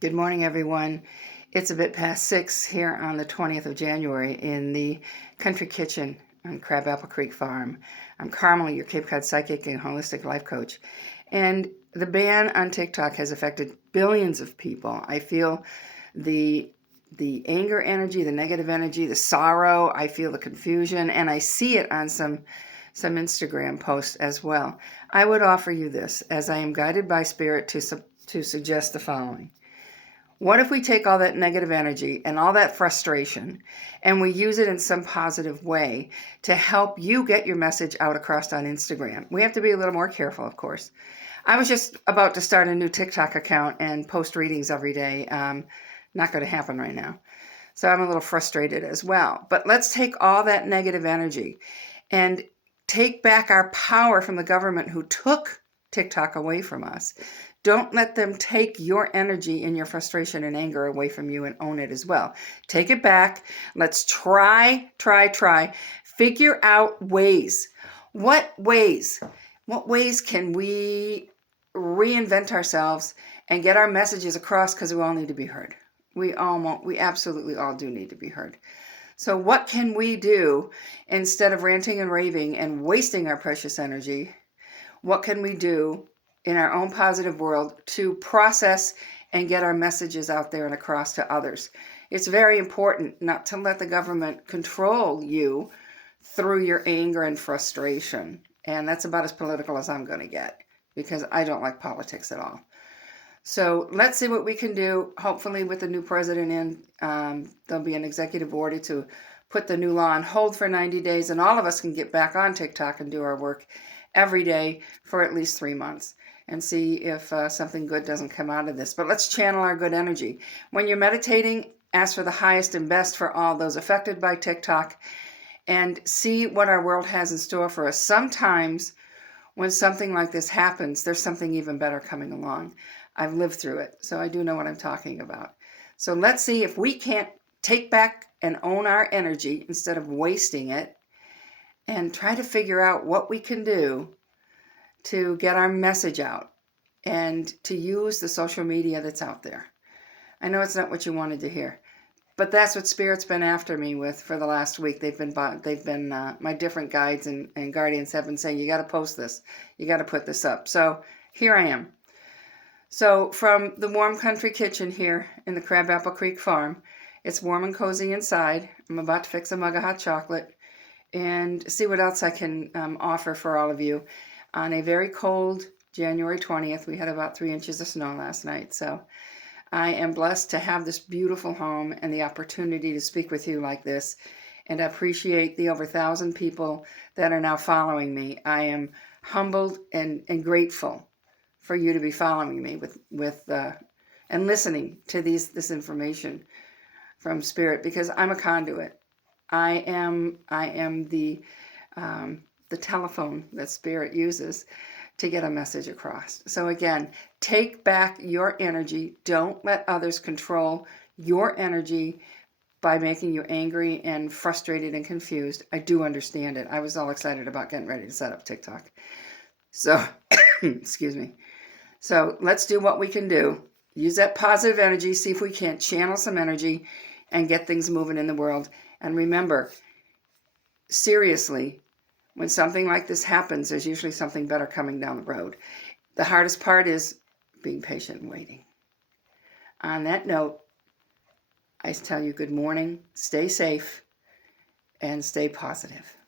Good morning, everyone. It's a bit past 6 here on the 20th of January in the Country Kitchen on Crabapple Creek Farm. I'm Carmel, your Cape Cod psychic and holistic life coach. And the ban on TikTok has affected billions of people. I feel the anger energy, the negative energy, the sorrow. I feel the confusion, and I see it on some Instagram posts as well. I would offer you this as I am guided by Spirit to suggest the following. What if we take all that negative energy and all that frustration and we use it in some positive way to help you get your message out across on Instagram? We have to be a little more careful, of course. I was just about to start a new TikTok account and post readings every day. Not going to happen right now. So I'm a little frustrated as well. But let's take all that negative energy and take back our power from the government who took TikTok away from us. Don't let them take your energy and your frustration and anger away from you and own it as well. Take it back. Let's try. Figure out ways. What ways can we reinvent ourselves and get our messages across, because we all need to be heard. We absolutely all do need to be heard. So what can we do instead of ranting and raving and wasting our precious energy? What can we do in our own positive world to process and get our messages out there and across to others? It's very important not to let the government control you through your anger and frustration. And that's about as political as I'm going to get, because I don't like politics at all. So let's see what we can do. Hopefully with the new president in, there'll be an executive order to put the new law on hold for 90 days, and all of us can get back on TikTok and do our work every day for at least 3 months and see if something good doesn't come out of this. But let's channel our good energy. When you're meditating, ask for the highest and best for all those affected by TikTok and see what our world has in store for us. Sometimes when something like this happens, there's something even better coming along. I've lived through it, so I do know what I'm talking about. So let's see if we can't take back and own our energy instead of wasting it, and try to figure out what we can do to get our message out and to use the social media that's out there. I know it's not what you wanted to hear, but that's what Spirit's been after me with for the last week. They've been my different guides and guardians have been saying, you got to post this, you got to put this up. So here I am. So from the warm country kitchen here in the Crabapple Creek Farm, it's warm and cozy inside. I'm about to fix a mug of hot chocolate and see what else I can offer for all of you on a very cold January 20th. We had about 3 inches of snow last night. So I am blessed to have this beautiful home and the opportunity to speak with you like this. And I appreciate the over 1,000 people that are now following me. I am humbled and grateful for you to be following me with and listening to this information from Spirit, because I'm a conduit. I am the telephone that Spirit uses to get a message across. So again, take back your energy. Don't let others control your energy by making you angry and frustrated and confused. I do understand it. I was all excited about getting ready to set up TikTok. So, excuse me. So let's do what we can do. Use that positive energy, see if we can't channel some energy and get things moving in the world. And remember, seriously, when something like this happens, there's usually something better coming down the road. The hardest part is being patient and waiting. On that note, I tell you good morning, stay safe, and stay positive.